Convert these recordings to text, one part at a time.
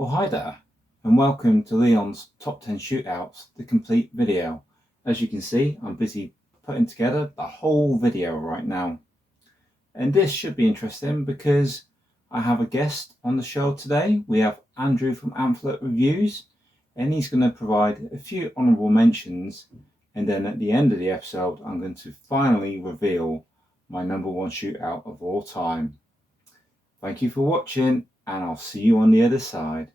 Well, hi there, and welcome to Leon's Top 10 Shootouts, the complete video. As you can see, I'm busy putting together the whole video right now. And this should be interesting because I have a guest on the show today. We have Andrew from Amphlett Reviews, and he's going to provide a few honourable mentions. And then at the end of the episode, I'm going to finally reveal my number one shootout of all time. Thank you for watching, and I'll see you on the other side.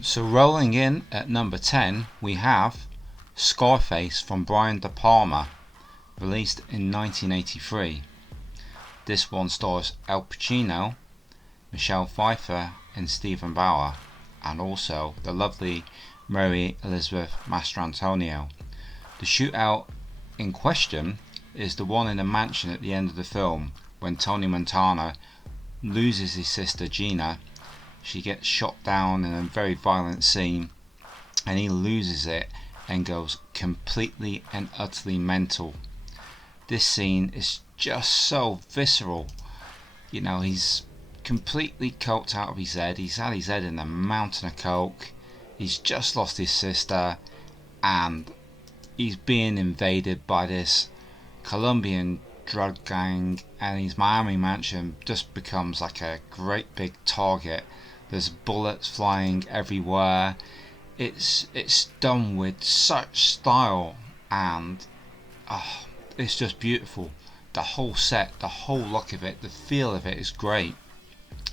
So rolling in at number 10, we have Scarface from Brian De Palma, released in 1983. This one stars Al Pacino, Michelle Pfeiffer and Stephen Bauer, and also the lovely Mary Elizabeth Mastrantonio. The shootout in question is the one in a mansion at the end of the film when Tony Montana loses his sister Gina. She gets shot down in a very violent scene and he loses it and goes completely and utterly mental. This scene is just so visceral. You know, he's completely coked out of his head. He's had his head in a mountain of coke. He's just lost his sister and he's being invaded by this Colombian drug gang, and his Miami mansion just becomes like a great big target. There's bullets flying everywhere. It's done with such style, and it's just beautiful. The whole set, the whole look of it, the feel of it is great.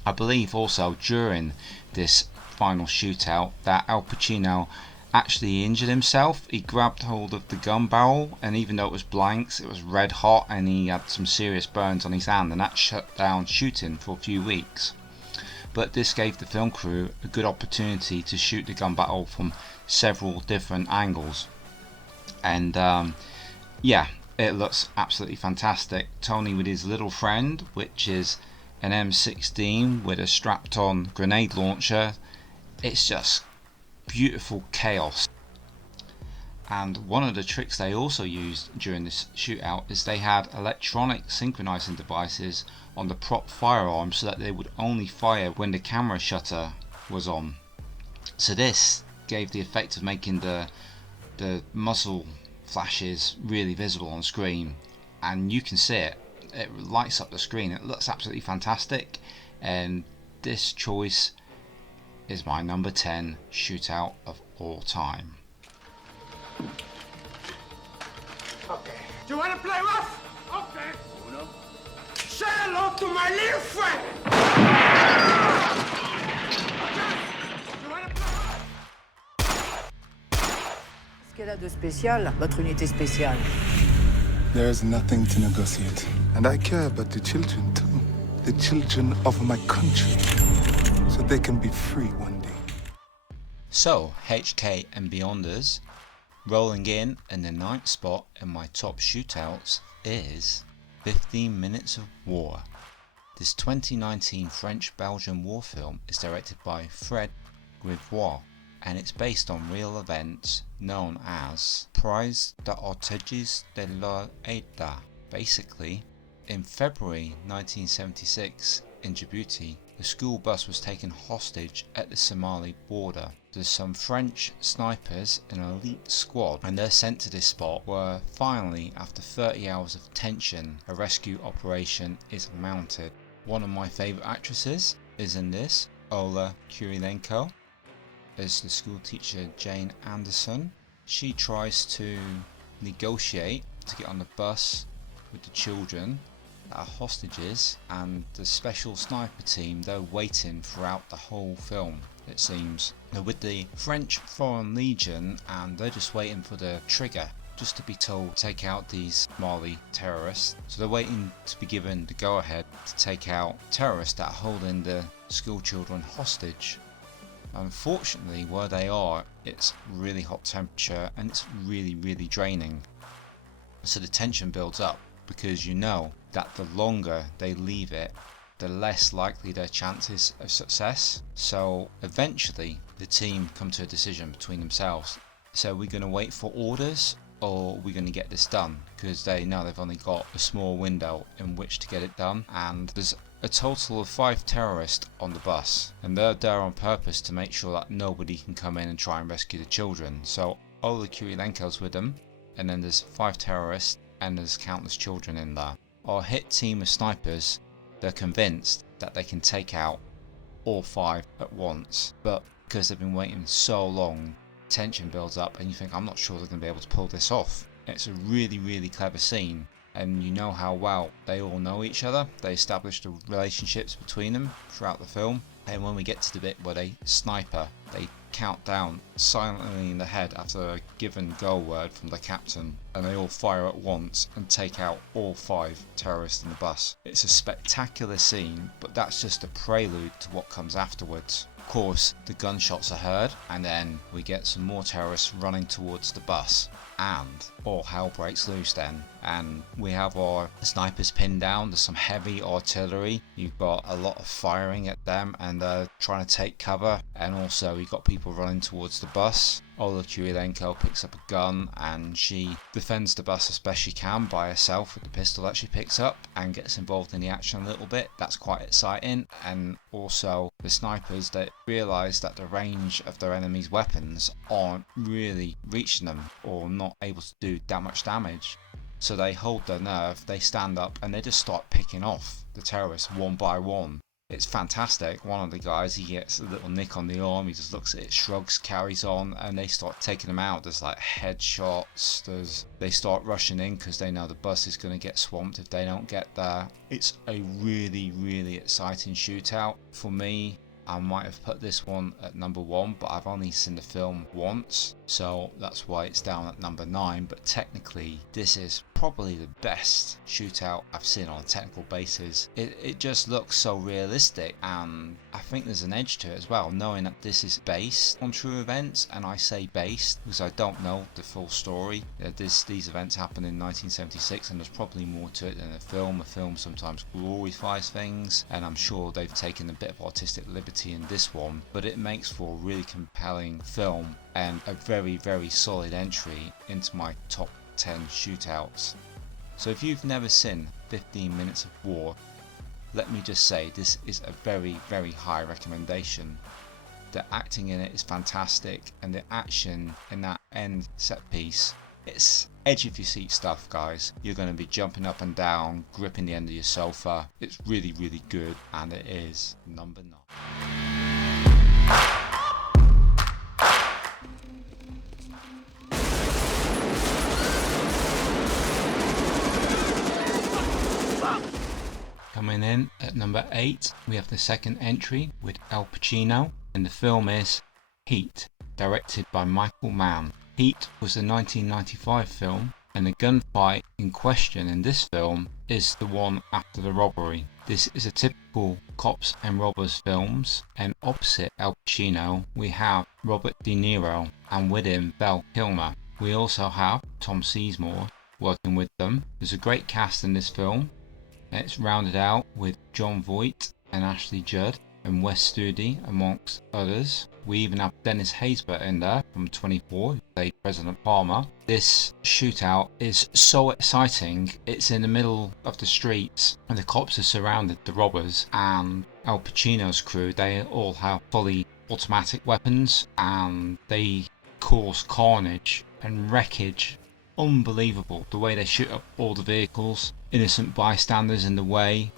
I believe also during this final shootout that Al Pacino actually injured himself. He grabbed hold of the gun barrel, and even though it was blanks, it was red hot and he had some serious burns on his hand, and that shut down shooting for a few weeks. But this gave the film crew a good opportunity to shoot the gun battle from several different angles, and it looks absolutely fantastic. Tony with his little friend, which is an M16 with a strapped on grenade launcher. It's just beautiful chaos. And one of the tricks they also used during this shootout is they had electronic synchronizing devices on the prop firearms so that they would only fire when the camera shutter was on. So this gave the effect of making the muzzle flashes really visible on screen, and you can see it. It lights up the screen. It looks absolutely fantastic, and this choice is my number 10 shootout of all time. Okay. Do you want to play rough? Okay. Uno. Say hello to my little friend. Okay. You want to play rough? Qu'est-ce qu'elle a de spécial, votre unité spéciale? There is nothing to negotiate. And I care about the children too. The children of my country. So they can be free one day. So, HK and Beyonders, rolling in the 9th spot in my top shootouts is 15 Minutes of War. This 2019 French-Belgian war film is directed by Fred Grivois, and it's based on real events known as Prize d'Otages de l'État. Basically, in February 1976 in Djibouti, the school bus was taken hostage at the Somali border. There's some French snipers, an elite squad, and they're sent to this spot where finally, after 30 hours of tension, a rescue operation is mounted. One of my favourite actresses is in this, Ola Kurilenko, as the school teacher Jane Anderson. She tries to negotiate to get on the bus with the children that are hostages, and the special sniper team, they're waiting throughout the whole film, it seems. They're with the French Foreign Legion, and they're just waiting for the trigger just to be told to take out these Mali terrorists. So they're waiting to be given the go ahead to take out terrorists that are holding the school children hostage. Unfortunately, where they are, it's really hot temperature and it's really draining. So the tension builds up because you know that the longer they leave it the less likely their chances of success. So eventually the team come to a decision between themselves. So we're going to wait for orders, or we're going to get this done, because they know they've only got a small window in which to get it done. And there's a total of 5 terrorists on the bus, and they're there on purpose to make sure that nobody can come in and try and rescue the children. So Oleg Kurylenko's with them, and then there's 5 terrorists, and there's countless children in there. Our hit team of snipers, they're convinced that they can take out all 5 at once, but because they've been waiting so long, tension builds up and you think, I'm not sure they're going to be able to pull this off. It's a really clever scene, and you know how well they all know each other. They establish the relationships between them throughout the film, and when we get to the bit where they sniper, they count down silently in the head after a given go word from the captain, and they all fire at once and take out all 5 terrorists in the bus. It's a spectacular scene, but that's just a prelude to what comes afterwards. Of course, the gunshots are heard, and then we get some more terrorists running towards the bus, and all hell breaks loose then. And we have our snipers pinned down. There's some heavy artillery. You've got a lot of firing at them, and they're trying to take cover. And also you've got people running towards the bus. Oleg Kurylenko picks up a gun, and she defends the bus as best she can by herself with the pistol that she picks up, and gets involved in the action a little bit. That's quite exciting. And also the snipers, that realise that the range of their enemy's weapons aren't really reaching them, or not able to do that much damage. So they hold their nerve, they stand up, and they just start picking off the terrorists one by one. It's fantastic. One of the guys, he gets a little nick on the arm, he just looks at it, shrugs, carries on, and they start taking them out. There's like headshots, they start rushing in because they know the bus is going to get swamped if they don't get there. It's a really exciting shootout. For me, I might have put this one at number 1, but I've only seen the film once, so that's why it's down at number 9. But technically, this is probably the best shootout I've seen on a technical basis. It just looks so realistic, and I think there's an edge to it as well, knowing that this is based on true events. And I say based because I don't know the full story. These events happened in 1976, and there's probably more to it than a film. A film sometimes glorifies things, and I'm sure they've taken a bit of artistic liberty in this one, but it makes for a really compelling film and a very solid entry into my top 10 shootouts. So if you've never seen 15 Minutes of War, let me just say this is a very high recommendation. The acting in it is fantastic, and the action in that end set piece, it's edge of your seat stuff, guys. You're going to be jumping up and down, gripping the end of your sofa. It's really good, and it is number 9. Coming in at number 8, we have the second entry with Al Pacino, and the film is Heat, directed by Michael Mann. Heat was a 1995 film, and the gunfight in question in this film is the one after the robbery. This is a typical cops and robbers films, and opposite Al Pacino we have Robert De Niro, and with him Val Kilmer. We also have Tom Sizemore working with them. There's a great cast in this film. It's rounded out with John Voight and Ashley Judd and Wes Studi amongst others. We even have Dennis Haysbert in there from 24, who played President Palmer. This shootout is so exciting. It's in the middle of the streets, and the cops have surrounded the robbers, and Al Pacino's crew, they all have fully automatic weapons, and they cause carnage and wreckage. Unbelievable the way they shoot up all the vehicles, innocent bystanders in the way,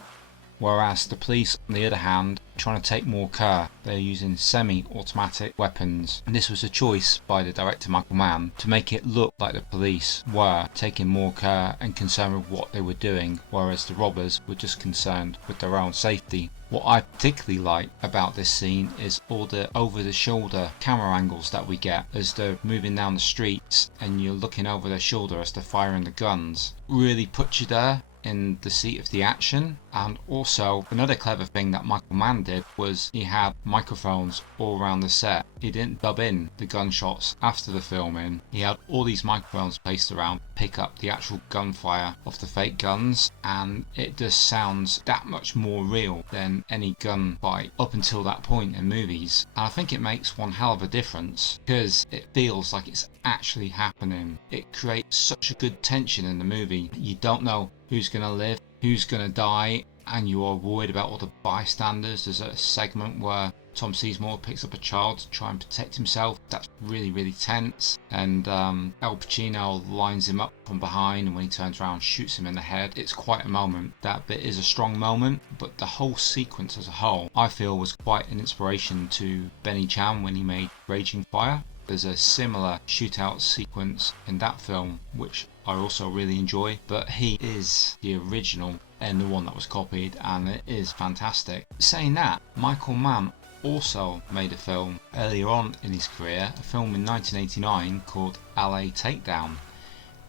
whereas the police on the other hand trying to take more care. They're using semi-automatic weapons, and this was a choice by the director Michael Mann to make it look like the police were taking more care and concerned with what they were doing, whereas the robbers were just concerned with their own safety. What I particularly like about this scene is all the over-the-shoulder camera angles that we get as they're moving down the streets, and you're looking over their shoulder as they're firing the guns. Really puts you there. in the seat of the action. And also another clever thing that Michael Mann did was he had microphones all around the set. He didn't dub in the gunshots after the filming. He had all these microphones placed around to pick up the actual gunfire of the fake guns, and it just sounds that much more real than any gunfight up until that point in movies. And I think it makes one hell of a difference because it feels like it's actually happening. It creates such a good tension in the movie. You don't know who's going to live, who's going to die, and you are worried about all the bystanders. There's a segment where Tom Sizemore picks up a child to try and protect himself. That's really, really tense. And Al Pacino lines him up from behind, and when he turns around, shoots him in the head. It's quite a moment. That bit is a strong moment, but the whole sequence as a whole, I feel, was quite an inspiration to Benny Chan when he made Raging Fire. There's a similar shootout sequence in that film, which I also really enjoy, but he is the original and the one that was copied, and it is fantastic. Saying that, Michael Mann also made a film earlier on in his career, a film in 1989 called LA Takedown,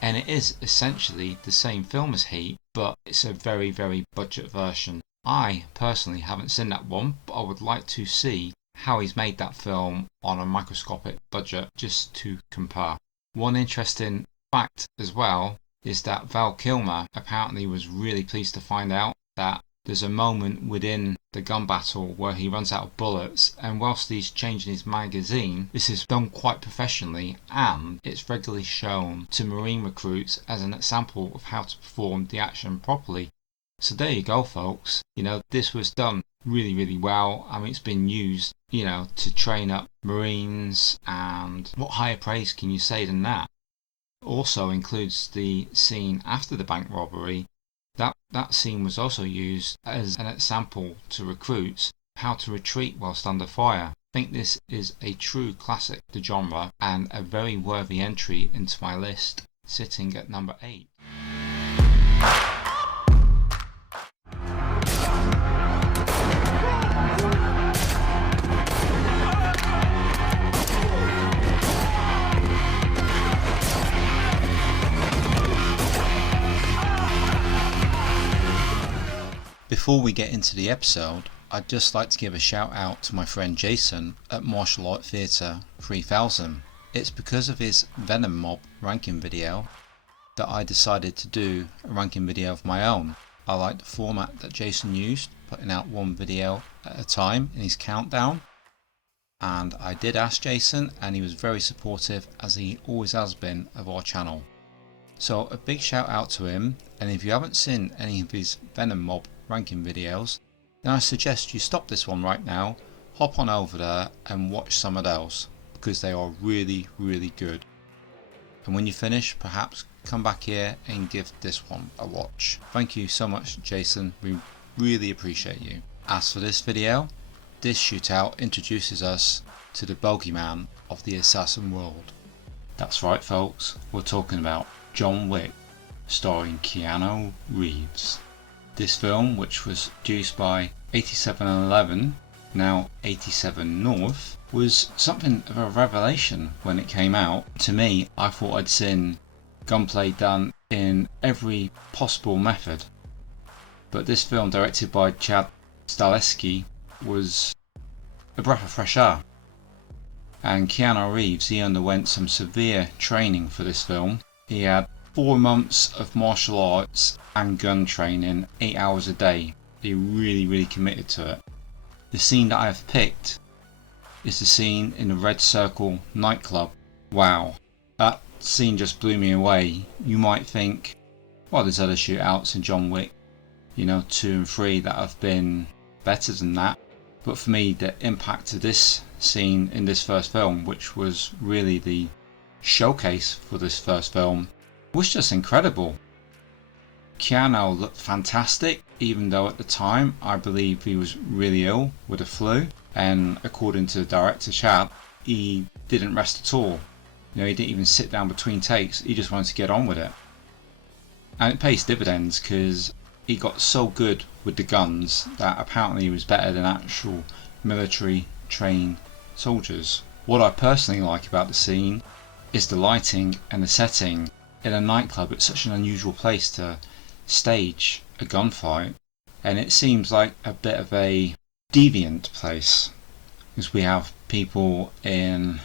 and it is essentially the same film as Heat, but it's a very, very budget version. I personally haven't seen that one, but I would like to see how he's made that film on a microscopic budget just to compare. One interesting fact as well is that Val Kilmer apparently was really pleased to find out that there's a moment within the gun battle where he runs out of bullets, and whilst he's changing his magazine, this is done quite professionally, and it's regularly shown to Marine recruits as an example of how to perform the action properly. So there you go, folks. This was done really, really well. I mean, it's been used, to train up Marines, and what higher praise can you say than that? Also includes the scene after the bank robbery. That scene was also used as an example to recruits how to retreat whilst under fire. I think this is a true classic of the genre and a very worthy entry into my list, sitting at number 8. Before we get into the episode, I'd just like to give a shout out to my friend Jason at Martial Art Theatre 3000. It's because of his Venom Mob ranking video that I decided to do a ranking video of my own. I like the format that Jason used, putting out one video at a time in his countdown. And I did ask Jason, and he was very supportive, as he always has been, of our channel. So a big shout out to him, and if you haven't seen any of his Venom Mob ranking videos, then I suggest you stop this one right now, hop on over there and watch some of those, because they are really, really good. And when you finish, perhaps come back here and give this one a watch. Thank you so much, Jason, we really appreciate you. As for this video, this shootout introduces us to the bogeyman of the assassin world. That's right, folks, we're talking about John Wick, starring Keanu Reeves. This film, which was produced by 8711, now 87 North, was something of a revelation when it came out. To me, I thought I'd seen gunplay done in every possible method. But this film, directed by Chad Stahelski, was a breath of fresh air. And Keanu Reeves, he underwent some severe training for this film. He had 4 months of martial arts and gun training, 8 hours a day. He really, really committed to it. The scene that I have picked is the scene in the Red Circle nightclub. Wow, that scene just blew me away. You might think, well, there's other shootouts in John Wick, 2 and 3 that have been better than that. But for me, the impact of this scene in this first film, which was really the showcase for this first film, was just incredible. Keanu looked fantastic, even though at the time I believe he was really ill with a flu, and according to the director Chad, he didn't rest at all. He didn't even sit down between takes, he just wanted to get on with it. And it pays dividends because he got so good with the guns that apparently he was better than actual military trained soldiers. What I personally like about the scene is the lighting and the setting. In a nightclub, it's such an unusual place to stage a gunfight, and it seems like a bit of a deviant place, because we have people in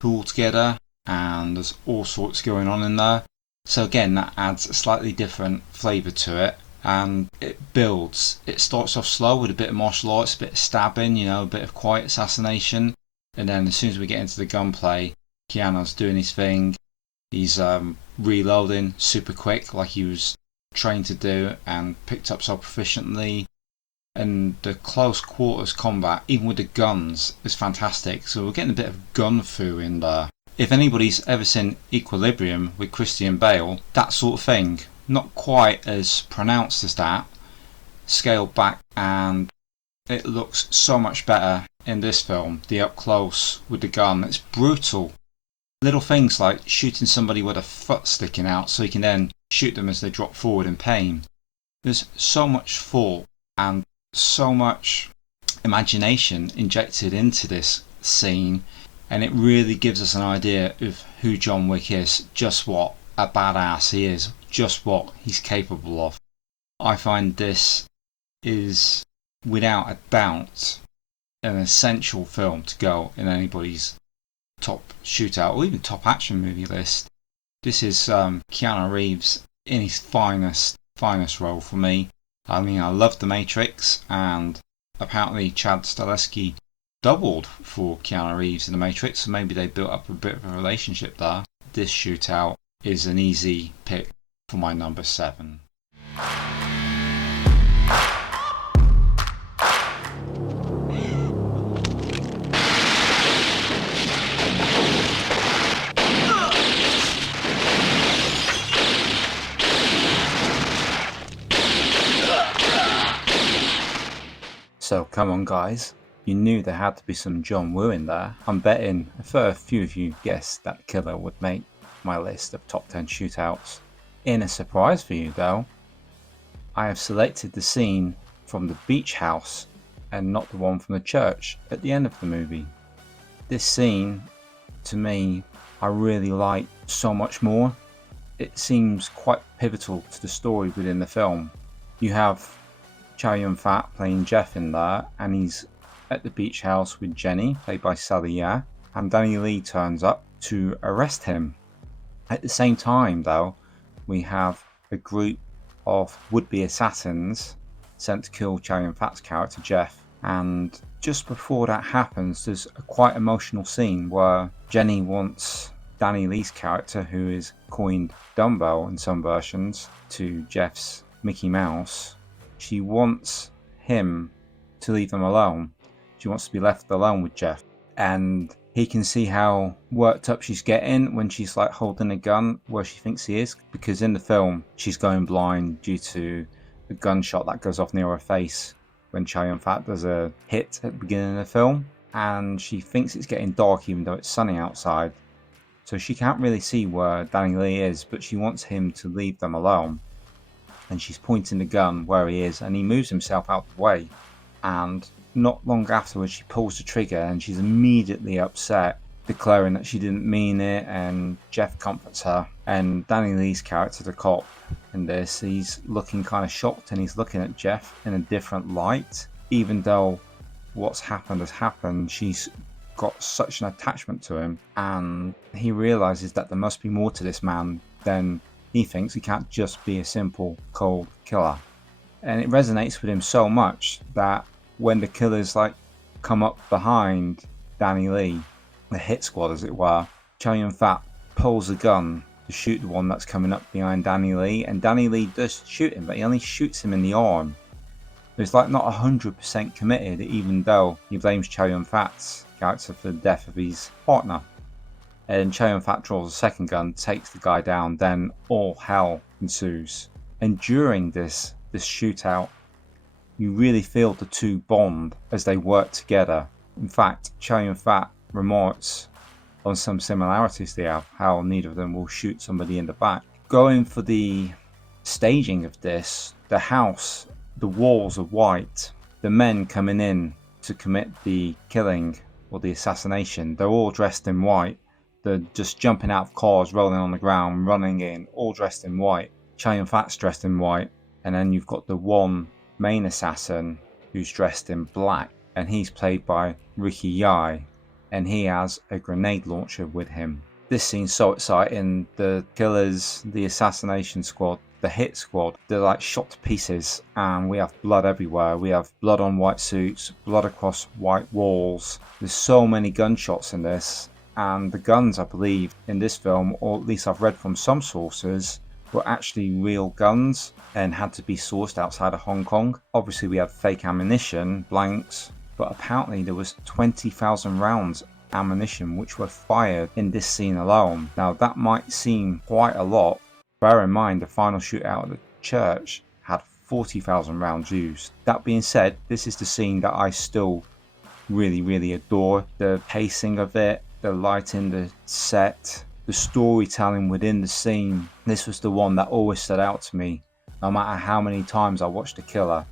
pool together and there's all sorts going on in there. So again, that adds a slightly different flavour to it, and it builds. It starts off slow with a bit of martial arts, a bit of stabbing, a bit of quiet assassination, and then as soon as we get into the gunplay, Keanu's doing his thing. He's reloading super quick like he was trained to do and picked up so proficiently. And the close quarters combat, even with the guns, is fantastic. So we're getting a bit of gun fu in there. If anybody's ever seen Equilibrium with Christian Bale, that sort of thing, not quite as pronounced as that, scaled back, and it looks so much better in this film. The up close with the gun, it's brutal. Little things like shooting somebody with a foot sticking out so you can then shoot them as they drop forward in pain. There's so much thought and so much imagination injected into this scene, and it really gives us an idea of who John Wick is, just what a badass he is, just what he's capable of. I find this is without a doubt an essential film to go in anybody's top shootout or even top action movie list. This is Keanu Reeves in his finest role for me. I mean, I love The Matrix, and apparently Chad Stahelski doubled for Keanu Reeves in The Matrix, so maybe they built up a bit of a relationship there. This shootout is an easy pick for my number 7. So come on guys, you knew there had to be some John Woo in there. I'm betting a fair few of you guessed that killer would make my list of top 10 shootouts. In a surprise for you though, I have selected the scene from the beach house and not the one from the church at the end of the movie. This scene, to me, I really like so much more. It seems quite pivotal to the story within the film. You have Chow Yun-fat playing Jeff in there, and he's at the beach house with Jenny, played by Sally Ya, and Danny Lee turns up to arrest him. At the same time though, we have a group of would-be assassins sent to kill Chow Yun-fat's character Jeff, and just before that happens there's a quite emotional scene where Jenny wants Danny Lee's character, who is coined Dumbo in some versions to Jeff's Mickey Mouse, she wants him to leave them alone. She wants to be left alone with Jeff, and he can see how worked up she's getting when she's like holding a gun where she thinks he is, because in the film she's going blind due to a gunshot that goes off near her face when Chow Yun-fat does a hit at the beginning of the film, and she thinks it's getting dark even though it's sunny outside, so she can't really see where Danny Lee is, but she wants him to leave them alone. And she's pointing the gun where he is, and he moves himself out the way, and not long afterwards she pulls the trigger and she's immediately upset, declaring that she didn't mean it, and Jeff comforts her. And Danny Lee's character, the cop in this, he's looking kind of shocked, and he's looking at Jeff in a different light. Even though what's happened has happened, she's got such an attachment to him, and he realizes that there must be more to this man than he thinks. He can't just be a simple cold killer. And it resonates with him so much that when the killers come up behind Danny Lee, the hit squad as it were, Chow Yun-fat pulls a gun to shoot the one that's coming up behind Danny Lee, and Danny Lee does shoot him, but he only shoots him in the arm. He's not 100% committed, even though he blames Chow Yun-fat's character for the death of his partner. And Chow Yun-fat draws a second gun, takes the guy down, then all hell ensues. And during this shootout, you really feel the two bond as they work together. In fact, Chow Yun-fat remarks on some similarities they have, how neither of them will shoot somebody in the back. Going for the staging of this, the house, the walls are white. The men coming in to commit the killing or the assassination, they're all dressed in white. They're just jumping out of cars, rolling on the ground, running in, all dressed in white. Chow Yun-fat's dressed in white, and then you've got the one main assassin who's dressed in black, and he's played by Ricky Yai, and he has a grenade launcher with him. This scene's so exciting. The killers, the assassination squad, the hit squad, they're like shot to pieces, and we have blood everywhere. We have blood on white suits, blood across white walls. There's so many gunshots in this, and the guns, I believe, in this film, or at least I've read from some sources, were actually real guns and had to be sourced outside of Hong Kong. Obviously we had fake ammunition, blanks, but apparently there was 20,000 rounds ammunition which were fired in this scene alone. Now that might seem quite a lot. Bear in mind the final shootout at the church had 40,000 rounds used. That being said, this is the scene that I still really adore. The pacing of it, the lighting, the set, the storytelling within the scene. This was the one that always stood out to me. No matter how many times I watched The Killer,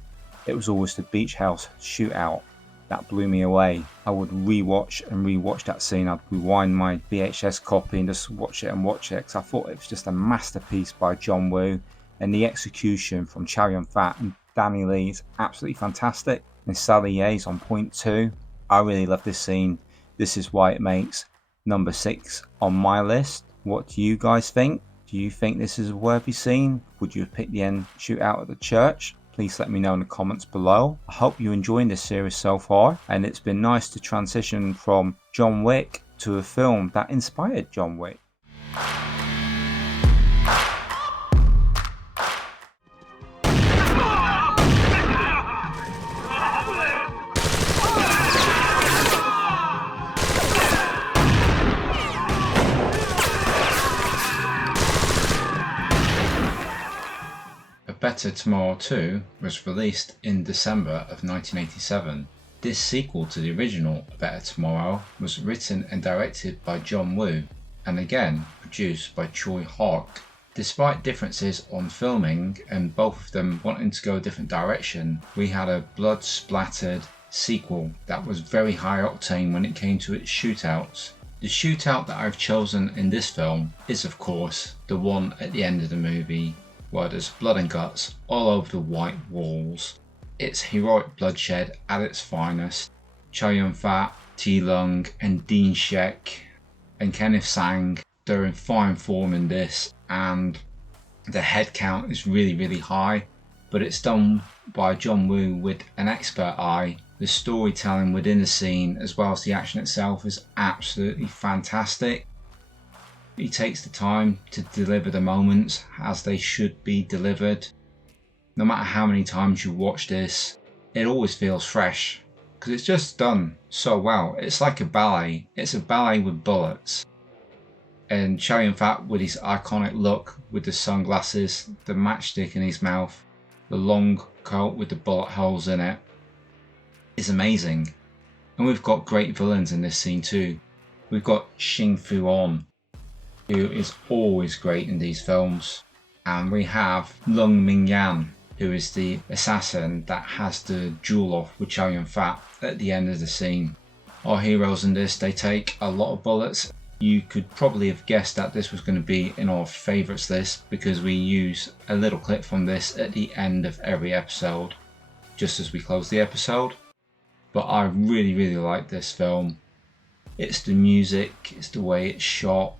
it was always the beach house shootout that blew me away. I would rewatch that scene. I'd rewind my VHS copy and just watch it because I thought it was just a masterpiece by John Woo, and the execution from Chow Yun-fat and Danny Lee is absolutely fantastic, and Sally Ye's on point too. I really love this scene. This is why it makes number 6 on my list. What do you guys think? Do you think this is a worthy scene? Would you pick the end shootout at the church? Please let me know in the comments below. I hope you're enjoying this series so far, and it's been nice to transition from John Wick to a film that inspired John Wick. Better Tomorrow 2 was released in December of 1987. This sequel to the original A Better Tomorrow was written and directed by John Woo, and again produced by Choi Hark. Despite differences on filming and both of them wanting to go a different direction, we had a blood-splattered sequel that was very high octane when it came to its shootouts. The shootout that I've chosen in this film is of course the one at the end of the movie, where there's blood and guts all over the white walls. It's heroic bloodshed at its finest. Chow Yun-fat, T. Lung and Dean Shek and Kenneth Sang, they're in fine form in this, and the head count is really high, but it's done by John Woo with an expert eye. The storytelling within the scene as well as the action itself is absolutely fantastic. He takes the time to deliver the moments as they should be delivered. No matter how many times you watch this, it always feels fresh because it's just done so well. It's like a ballet. It's a ballet with bullets. And Chow Yun-fat with his iconic look with the sunglasses, the matchstick in his mouth, the long coat with the bullet holes in it is amazing. And we've got great villains in this scene too. We've got Xing Fu-on, who is always great in these films, and we have Lung Mingyan, who is the assassin that has the duel off with Chow Yun-fat at the end of the scene. Our heroes in this, they take a lot of bullets. You could probably have guessed that this was going to be in our favourites list because we use a little clip from this at the end of every episode, just as we close the episode. But I really like this film. It's the music, it's the way it's shot,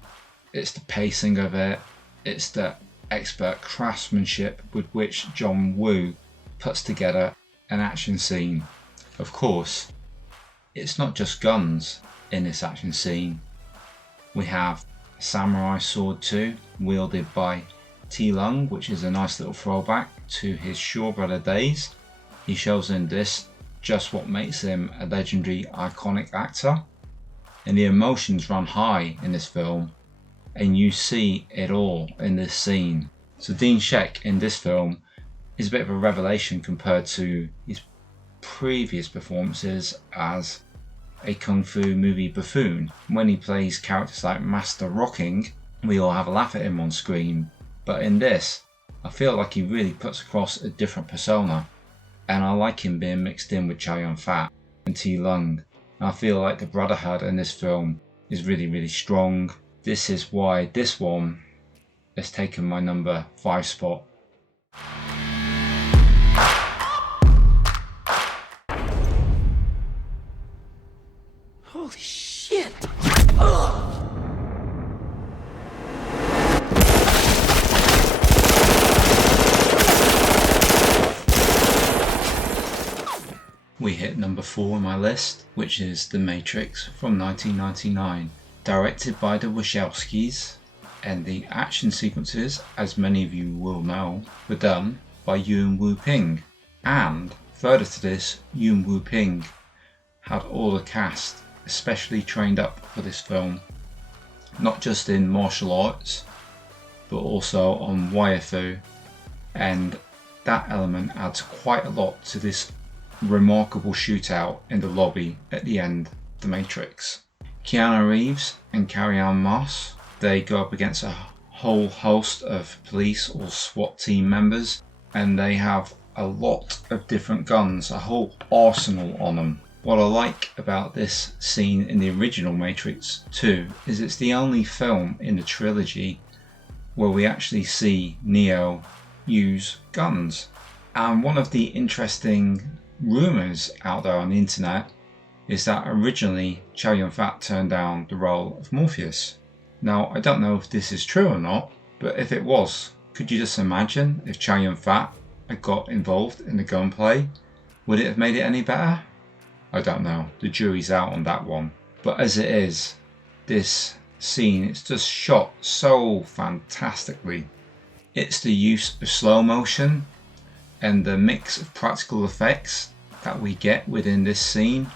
it's the pacing of it, it's the expert craftsmanship with which John Woo puts together an action scene. Of course, it's not just guns in this action scene. We have a samurai sword too, wielded by T. Lung, which is a nice little throwback to his Shaw Brother days. He shows in this just what makes him a legendary iconic actor. And the emotions run high in this film, and you see it all in this scene. So Dean Shek in this film is a bit of a revelation compared to his previous performances as a kung fu movie buffoon. When he plays characters like Master Rocking, we all have a laugh at him on screen, but in this I feel like he really puts across a different persona, and I like him being mixed in with Chow Yun-fat and T. Lung. And I feel like the brotherhood in this film is really strong. This is why this one has taken my number 5 spot. Holy shit! We hit number 4 on my list, which is The Matrix from 1999, directed by the Wachowskis, and the action sequences, as many of you will know, were done by Yuen Woo-ping. And further to this, Yuen Woo-ping had all the cast especially trained up for this film, not just in martial arts, but also on wire fu, and that element adds quite a lot to this remarkable shootout in the lobby at the end of The Matrix. Keanu Reeves and Carrie-Anne Moss, they go up against a whole host of police or SWAT team members, and they have a lot of different guns, a whole arsenal on them. What I like about this scene in the original Matrix 2 is it's the only film in the trilogy where we actually see Neo use guns. And one of the interesting rumours out there on the internet is that originally Chow Yun-fat turned down the role of Morpheus. Now, I don't know if this is true or not, but if it was, could you just imagine if Chow Yun-fat had got involved in the gunplay? Would it have made it any better? I don't know, the jury's out on that one. But as it is, this scene, it's just shot so fantastically. It's the use of slow motion and the mix of practical effects that we get within this scene,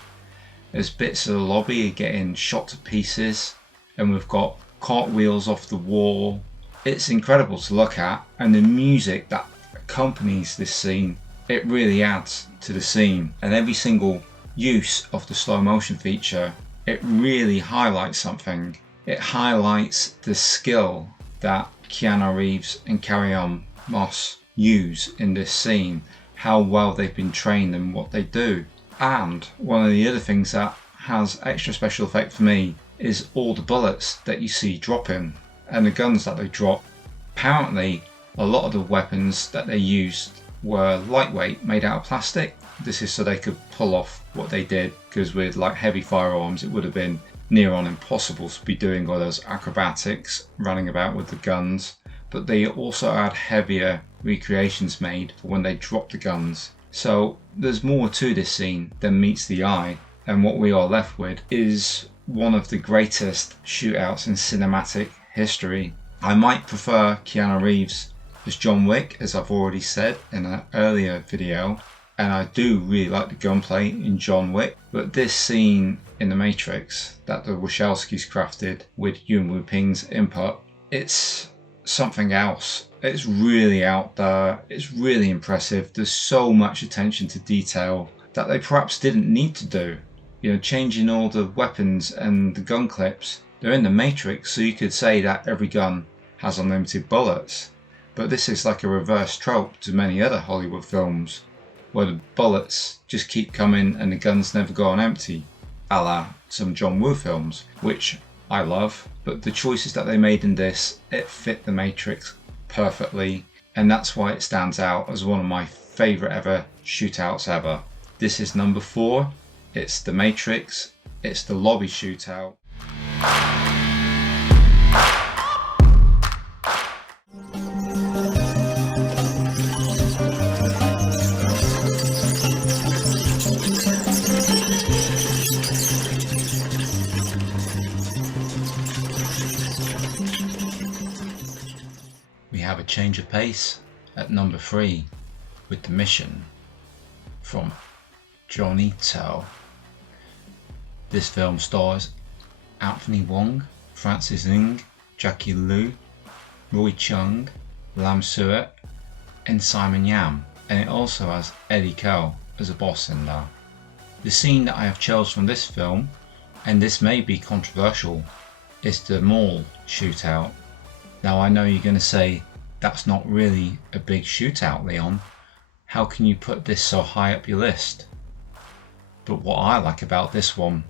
as bits of the lobby are getting shot to pieces and we've got cartwheels off the wall. It's incredible to look at, and the music that accompanies this scene, it really adds to the scene. And every single use of the slow motion feature, it really highlights something. It highlights the skill that Keanu Reeves and Carrie-Anne Moss use in this scene, how well they've been trained and what they do. And one of the other things that has extra special effect for me is all the bullets that you see dropping and the guns that they drop. Apparently a lot of the weapons that they used were lightweight, made out of plastic. This is so they could pull off what they did, because with like heavy firearms it would have been near on impossible to be doing all those acrobatics, running about with the guns. But they also had heavier recreations made for when they drop the guns. So there's more to this scene than meets the eye, and what we are left with is one of the greatest shootouts in cinematic history. I might prefer Keanu Reeves as John Wick, as I've already said in an earlier video, and I do really like the gunplay in John Wick, but this scene in The Matrix that the Wachowskis crafted with Yuen Woo-ping's input, it's something else. It's really out there, it's really impressive. There's so much attention to detail that they perhaps didn't need to do. You know, changing all the weapons and the gun clips, they're in The Matrix, so you could say that every gun has unlimited bullets. But this is like a reverse trope to many other Hollywood films, where the bullets just keep coming and the guns never go on empty, a la some John Woo films, which I love. But the choices that they made in this, it fit The Matrix perfectly, and that's why it stands out as one of my favourite ever shootouts ever. This is number 4. It's The Matrix. It's the lobby shootout. We have a change of pace at number 3 with The Mission from Johnny To. This film stars Anthony Wong, Francis Ng, Jackie Liu, Roy Chung, Lam Suet and Simon Yam, and it also has Eddie Ko as a boss in there. The scene that I have chosen from this film, and this may be controversial, is the mall shootout. Now I know you're going to say, that's not really a big shootout, Leon. How can you put this so high up your list? But what I like about this one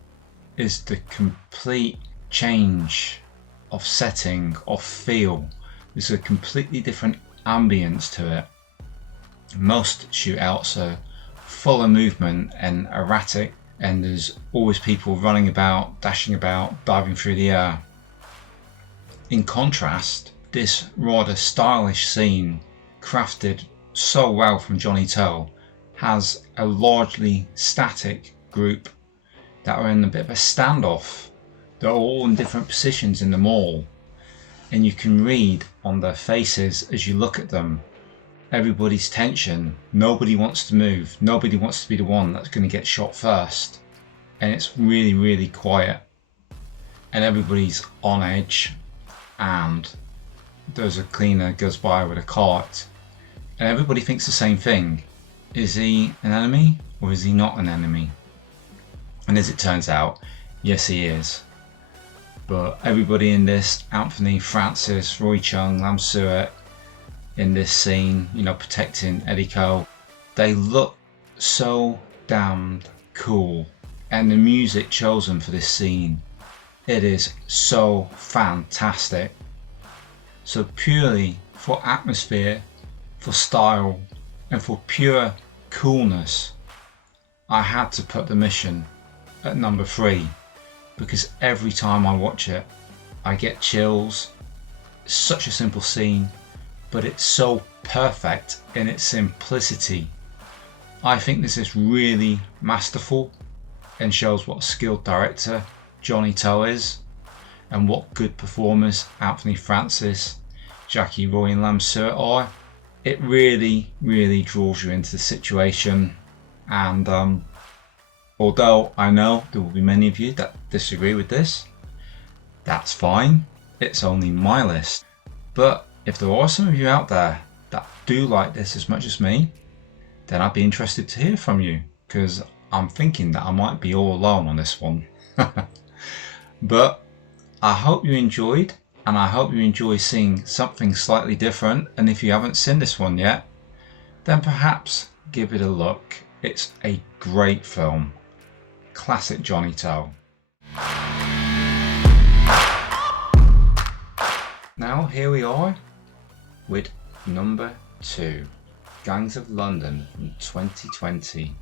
is the complete change of setting, of feel. There's a completely different ambience to it. Most shootouts are full of movement and erratic, and there's always people running about, dashing about, diving through the air. In contrast, this rather stylish scene, crafted so well from Johnny To, has a largely static group that are in a bit of a standoff. They're all in different positions in the mall, and you can read on their faces as you look at them everybody's tension. Nobody wants to move, nobody wants to be the one that's going to get shot first, and it's really, really quiet, and everybody's on edge. And there's a cleaner goes by with a cart, and everybody thinks the same thing: is he an enemy or is he not an enemy? And as it turns out, yes, he is. But everybody in this, Anthony Francis, Roy Chung, Lam Suet, in this scene, you know, protecting Eddie Cole, they look so damned cool. And the music chosen for this scene, it is so fantastic. So purely for atmosphere, for style, and for pure coolness, I had to put the mission at number 3, because every time I watch it, I get chills. It's such a simple scene, but it's so perfect in its simplicity. I think this is really masterful and shows what a skilled director Johnny To is, and what good performers Anthony Francis, Jackie Roy and Lam Suet are. It really, really draws you into the situation, and although I know there will be many of you that disagree with this, that's fine, it's only my list. But if there are some of you out there that do like this as much as me, then I'd be interested to hear from you, because I'm thinking that I might be all alone on this one. But I hope you enjoyed, and I hope you enjoy seeing something slightly different. And if you haven't seen this one yet, then perhaps give it a look. It's a great film. Classic Johnny To. Now here we are with number 2, Gangs of London from 2020.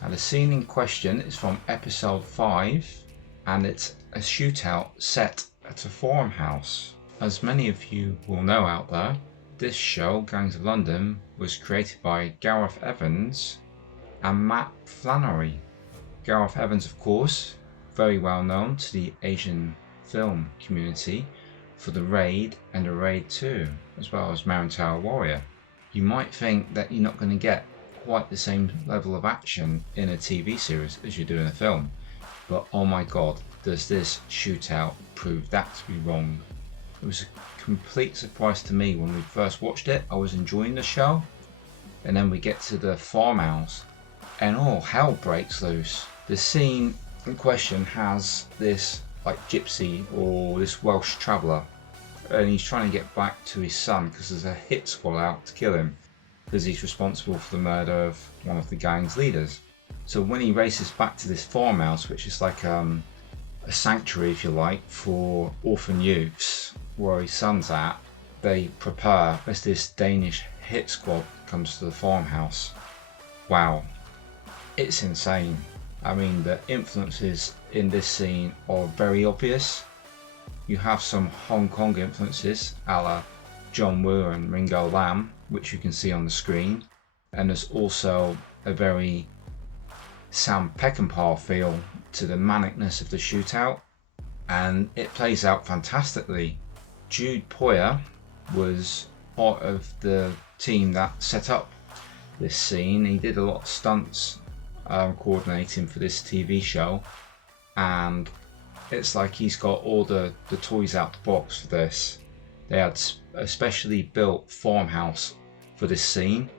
Now the scene in question is from episode 5, and it's a shootout set at a farmhouse. As many of you will know out there, this show, Gangs of London, was created by Gareth Evans and Matt Flannery. Gareth Evans, of course, very well known to the Asian film community for The Raid and The Raid 2, as well as Mountain Tower Warrior. You might think that you're not going to get quite the same level of action in a TV series as you do in a film, but oh my god, does this shootout prove that to be wrong. It was a complete surprise to me when we first watched it. I was enjoying the show, and then we get to the farmhouse and all hell breaks loose. The scene in question has this like gypsy or this Welsh traveller, and he's trying to get back to his son because there's a hit squad out to kill him because he's responsible for the murder of one of the gang's leaders. So when he races back to this farmhouse, which is like a sanctuary, if you like, for orphan youths where his son's at, they prepare as this Danish hit squad comes to the farmhouse. Wow, it's insane. I mean, the influences in this scene are very obvious. You have some Hong Kong influences a la John Woo and Ringo Lam, which you can see on the screen, and there's also a very Sam Peckinpah feel to the manicness of the shootout, and it plays out fantastically. Jude Poyer was part of the team that set up this scene. He did a lot of stunts coordinating for this TV show, and it's like he's got all the toys out the box for this. They had a specially built farmhouse for this scene,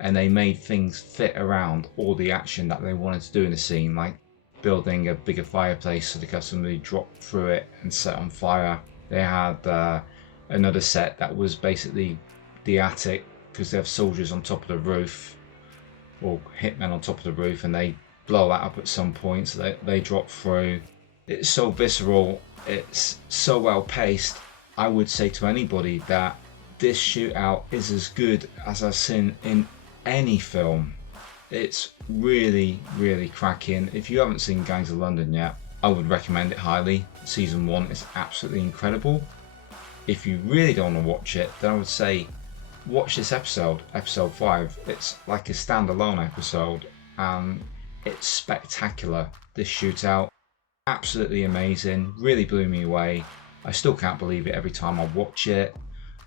and they made things fit around all the action that they wanted to do in the scene, like building a bigger fireplace so they could somebody drop through it and set on fire. They had another set that was basically the attic, because they have soldiers on top of the roof, or hitmen on top of the roof, and they blow that up at some point, so they drop through. It's so visceral, it's so well paced, I would say to anybody that this shootout is as good as I've seen in any film. It's really, really cracking. If you haven't seen Gangs of London yet, I would recommend it highly. Season 1 is absolutely incredible. If you really don't want to watch it, then I would say watch this episode 5. It's like a standalone episode and it's spectacular. This shootout, absolutely amazing, really blew me away. I still can't believe it every time I watch it.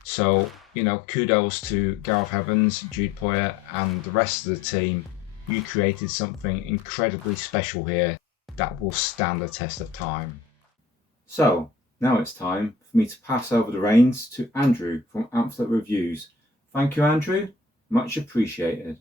So, you know, kudos to Gareth Evans, Jude Poyer and the rest of the team. You created something incredibly special here that will stand the test of time. So, now it's time for me to pass over the reins to Andrew from Amphlett Reviews. Thank you, Andrew. Much appreciated.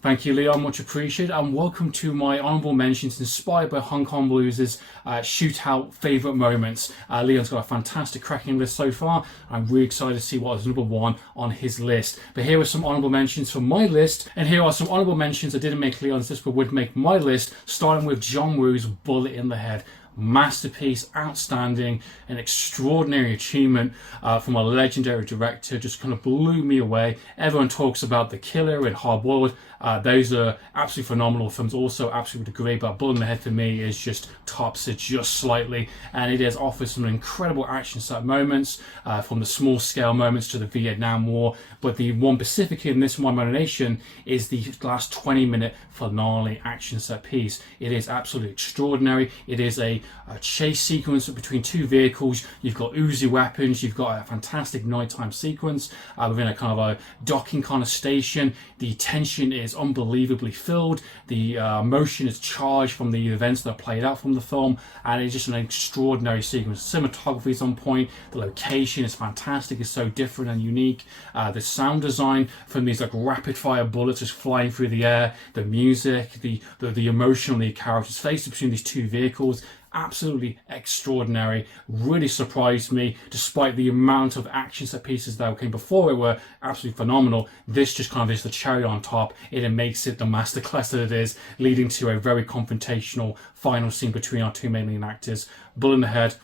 Thank you, Leon. Much appreciated. And welcome to my honourable mentions inspired by Hong Kong Blues' shootout favourite moments. Leon's got a fantastic cracking list so far. I'm really excited to see what is number 1 on his list. But here are some honourable mentions from my list. And here are some honourable mentions that didn't make Leon's list but would make my list, starting with John Woo's Bullet in the Head. Masterpiece, outstanding, an extraordinary achievement from a legendary director. Just kind of blew me away. Everyone talks about The Killer and Hard Boiled. Those are absolutely phenomenal films, also absolutely great, but Bullet in the Head for me is just tops it just slightly, and it has offered some incredible action set moments, from the small scale moments to the Vietnam War, but the one specifically in this one nomination is the last 20-minute finale action set piece. It is absolutely extraordinary. It is a chase sequence between 2 vehicles. You've got Uzi weapons, you've got a fantastic nighttime sequence within a kind of a docking kind of station. The tension is unbelievably filled. The emotion is charged from the events that are played out from the film, and it's just an extraordinary sequence. Cinematography is on point. The location is fantastic. It's so different and unique. The sound design from these like rapid fire bullets just flying through the air. The music, the emotion on the characters' faces between these 2 vehicles. Absolutely extraordinary. Really surprised me, despite the amount of action set pieces that came before it were absolutely phenomenal. This just kind of is the cherry on top. It makes it the masterclass that it is, leading to a very confrontational final scene between our 2 main lead actors. Bullet in the Head,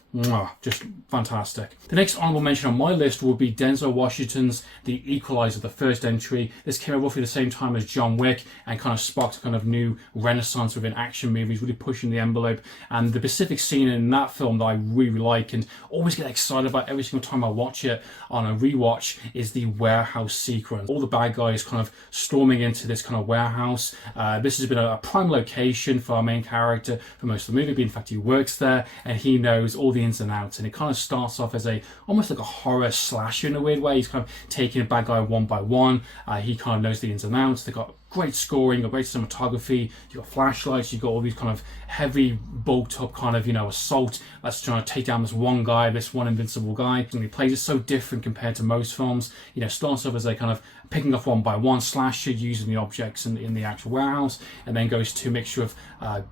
just fantastic. The next honourable mention on my list will be Denzel Washington's The Equalizer, the first entry. This came out roughly the same time as John Wick and kind of sparked a kind of new renaissance within action movies, really pushing the envelope. And the specific scene in that film that I really like and always get excited about every single time I watch it on a rewatch is the warehouse sequence. All the bad guys kind of storming into this kind of warehouse. This has been a prime location for our main character for most of the movie. In fact, he works there and he knows all the ins and outs, and it kind of starts off as almost like a horror slasher in a weird way. He's kind of taking a bad guy one by one. He kind of knows the ins and outs. They've got great scoring, got great cinematography, you've got flashlights, you've got all these kind of heavy, bulked up kind of, assault that's trying to take down this one guy, this one invincible guy. And he plays it so different compared to most films. Starts off as a kind of picking off one by one slasher using the objects in the actual warehouse, and then goes to a mixture of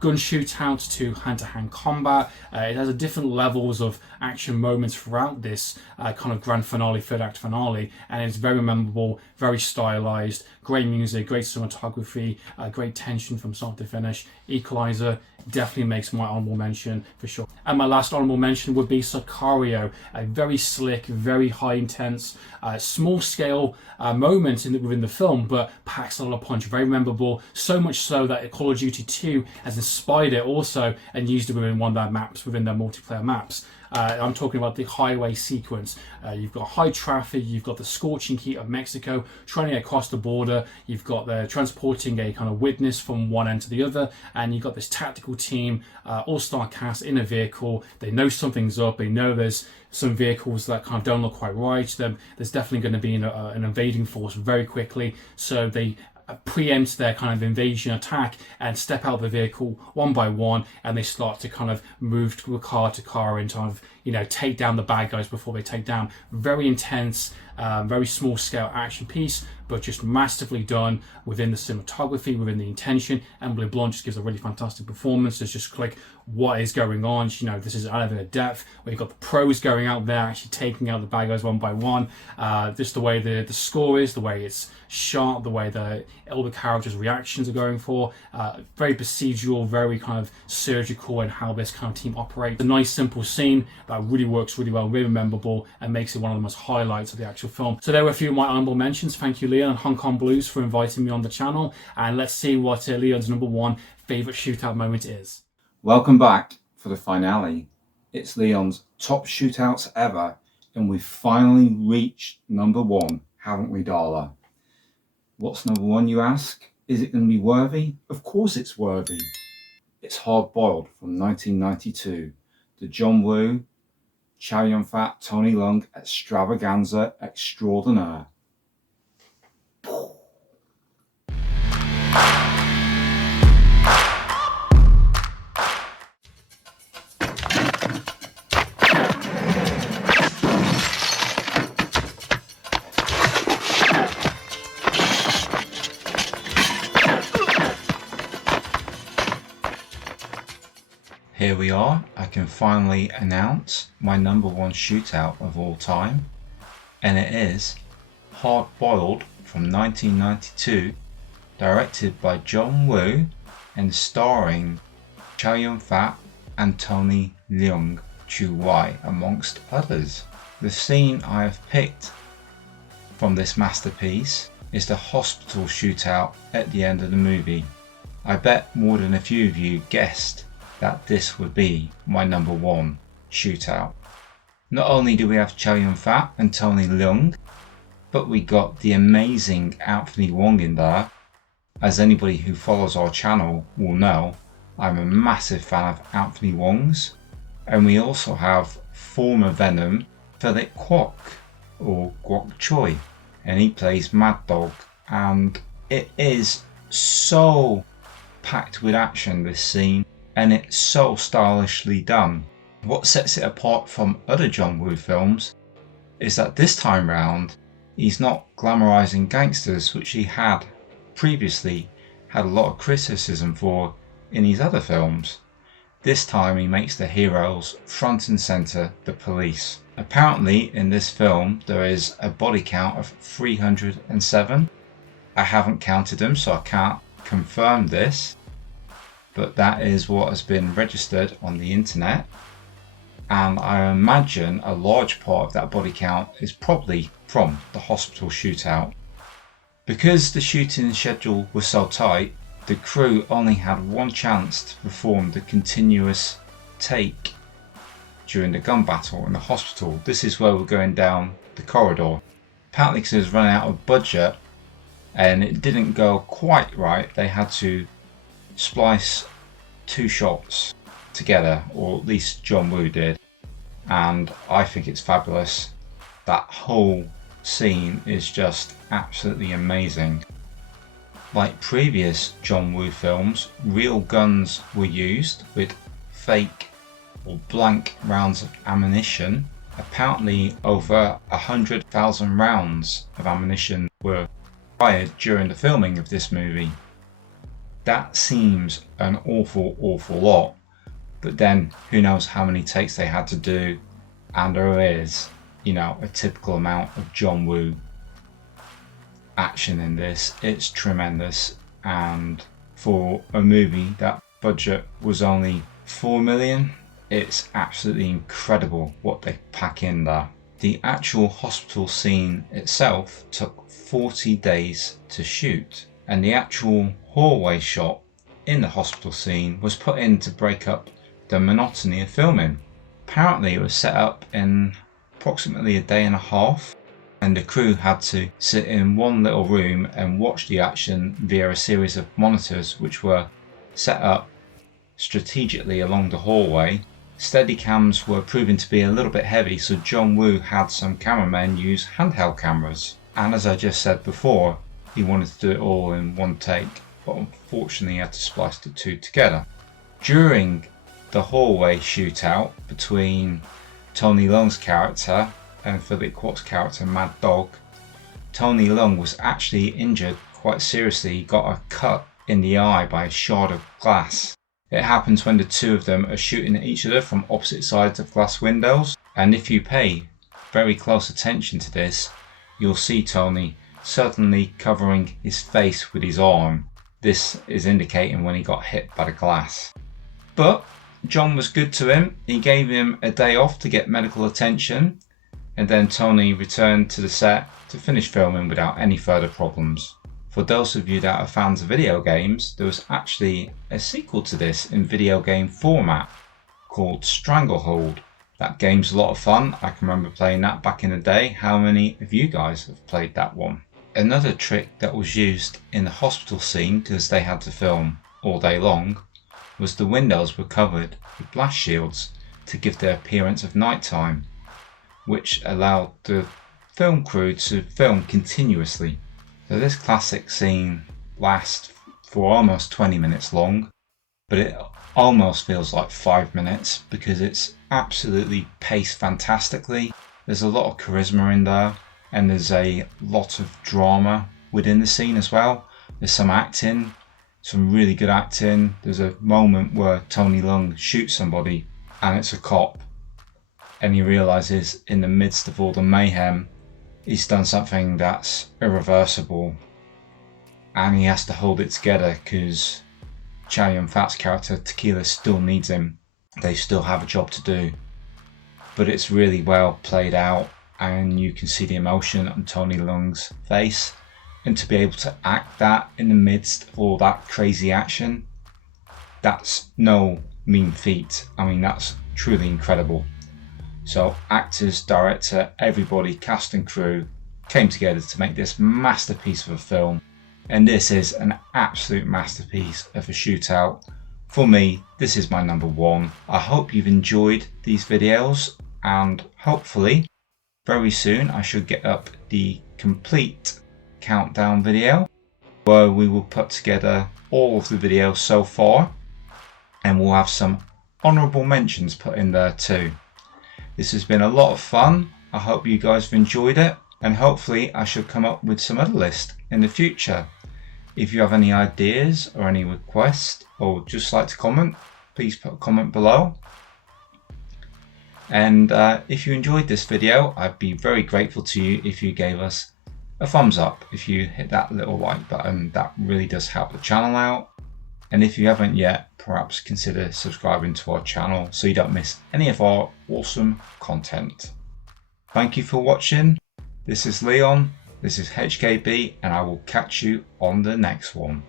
gun shootouts to hand-to-hand combat. It has a different levels of action moments throughout this kind of grand finale, third act finale, and it's very memorable, very stylized, great music, great cinematography, great tension from start to finish. Equalizer definitely makes my honorable mention for sure. And my last honorable mention would be Sicario, a very slick, very high intense, small scale moment within the film, but packs a lot of punch, very memorable, so much so that Call of Duty 2 has inspired it also and used it within one of their maps, within their multiplayer maps. I'm talking about the highway sequence. You've got high traffic, you've got the scorching heat of Mexico, trying to get across the border, you've got the transporting a kind of witness from one end to the other, and you've got this tactical team, all-star cast in a vehicle. They know something's up, they know there's some vehicles that kind of don't look quite right. There's definitely going to be an invading force very quickly, so they preempt their kind of invasion attack and step out of the vehicle one by one, and they start to kind of move to car and kind of take down the bad guys before they take down. Very intense, very small scale action piece, but just masterfully done within the cinematography, within the intention. Emily Blunt just gives a really fantastic performance. It's just like, what is going on? You know, this is elevated depth where you've got the pros going out there actually taking out the bad guys one by one. Just the way the score is, the way it's shot, the way all the characters' reactions are going for. Very procedural, very kind of surgical in how this kind of team operates. A nice simple scene that really works really well, really memorable, and makes it one of the most highlights of the actual film. So there were a few of my honourable mentions. Thank you, Leon and Hong Kong Blues, for inviting me on the channel. And let's see what Leon's number one favourite shootout moment is. Welcome back for the finale. It's Leon's top shootouts ever, and we've finally reached number one, haven't we, Darla? What's number one, you ask? Is it going to be worthy? Of course it's worthy. It's Hard Boiled from 1992, the John Woo, Chow Yun-fat, Tony Leung extravaganza extraordinaire. Here we are. I can finally announce my number one shootout of all time, and it is Hard Boiled from 1992, directed by John Woo and starring Chow Yun-fat and Tony Leung Chu Wai, amongst others. The scene I have picked from this masterpiece is the hospital shootout at the end of the movie. I bet more than a few of you guessed that this would be my number one shootout. Not only do we have Chow Yun-fat and Tony Leung, but we got the amazing Anthony Wong in there. As anybody who follows our channel will know, I'm a massive fan of Anthony Wong's. And we also have former Venom Philip Kwok, or Kwok Choi, and he plays Mad Dog, and it is so packed with action, this scene, and it's so stylishly done. What sets it apart from other John Woo films is that this time round he's not glamorizing gangsters, which he had previously had a lot of criticism for in his other films. This time he makes the heroes front and center the police. Apparently in this film there is a body count of 307. I haven't counted them, so I can't confirm this, but that is what has been registered on the internet, and I imagine a large part of that body count is probably from the hospital shootout. Because the shooting schedule was so tight, the crew only had one chance to perform the continuous take during the gun battle in the hospital. This is where we're going down the corridor. Apparently because it was running out of budget and it didn't go quite right, they had to splice two shots together, or at least John Woo did, and I think it's fabulous. That whole scene is just absolutely amazing. Like previous John Woo films, real guns were used with fake or blank rounds of ammunition. Apparently over 100,000 rounds of ammunition were fired during the filming of this movie. That seems an awful lot, but then who knows how many takes they had to do, and there is, you know, a typical amount of John Woo action in this. It's tremendous, and for a movie that budget was only 4 million, it's absolutely incredible what they pack in there. The actual hospital scene itself took 40 days to shoot, and the actual hallway shot in the hospital scene was put in to break up the monotony of filming. Apparently it was set up in approximately a day and a half, and the crew had to sit in one little room and watch the action via a series of monitors which were set up strategically along the hallway. Steadicams were proving to be a little bit heavy, so John Woo had some cameramen use handheld cameras, and as I just said before, he wanted to do it all in one take, but unfortunately he had to splice the two together. During the hallway shootout between Tony Leung's character and Philip Kwok's character Mad Dog, Tony Leung was actually injured quite seriously. He got a cut in the eye by a shard of glass. It happens when the two of them are shooting at each other from opposite sides of glass windows, and if you pay very close attention to this, you'll see Tony suddenly covering his face with his arm. This is indicating when he got hit by the glass. But John was good to him. He gave him a day off to get medical attention, and then Tony returned to the set to finish filming without any further problems. For those of you that are fans of video games, there was actually a sequel to this in video game format called Stranglehold. That game's a lot of fun. I can remember playing that back in the day. How many of you guys have played that one? Another trick that was used in the hospital scene, because they had to film all day long, was the windows were covered with blast shields to give the appearance of nighttime, which allowed the film crew to film continuously. So this classic scene lasts for almost 20 minutes long, but it almost feels like 5 minutes because it's absolutely paced fantastically. There's a lot of charisma in there, and there's a lot of drama within the scene as well. There's some acting, some really good acting. There's a moment where Tony Leung shoots somebody and it's a cop, and he realizes in the midst of all the mayhem he's done something that's irreversible, and he has to hold it together because Chow Yun-fat's character Tequila still needs him. They still have a job to do, but it's really well played out, and you can see the emotion on Tony Leung's face, and to be able to act that in the midst of all that crazy action, that's no mean feat. I mean, that's truly incredible. So actors, director, everybody, cast and crew came together to make this masterpiece of a film, and this is an absolute masterpiece of a shootout. For me, this is my number one. I hope you've enjoyed these videos, and hopefully very soon I should get up the complete countdown video where we will put together all of the videos so far, and we'll have some honourable mentions put in there too. This has been a lot of fun. I hope you guys have enjoyed it, and hopefully I should come up with some other list in the future. If you have any ideas or any requests, or just like to comment, please put a comment below. And if you enjoyed this video, I'd be very grateful to you if you gave us a thumbs up. If you hit that little like button, that really does help the channel out. And if you haven't yet, perhaps consider subscribing to our channel so you don't miss any of our awesome content. Thank you for watching. This is Leon, this is HKB, and I will catch you on the next one.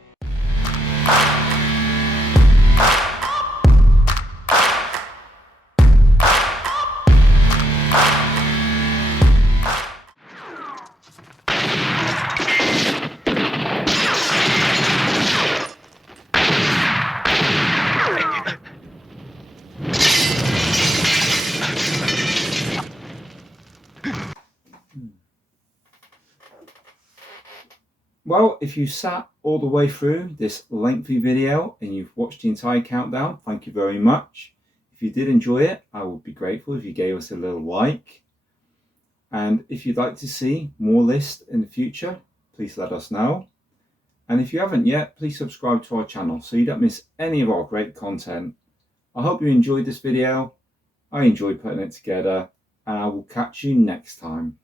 Well, if you sat all the way through this lengthy video and you've watched the entire countdown, thank you very much. If you did enjoy it, I would be grateful if you gave us a little like. And if you'd like to see more lists in the future, please let us know. And if you haven't yet, please subscribe to our channel so you don't miss any of our great content. I hope you enjoyed this video. I enjoyed putting it together, and I will catch you next time.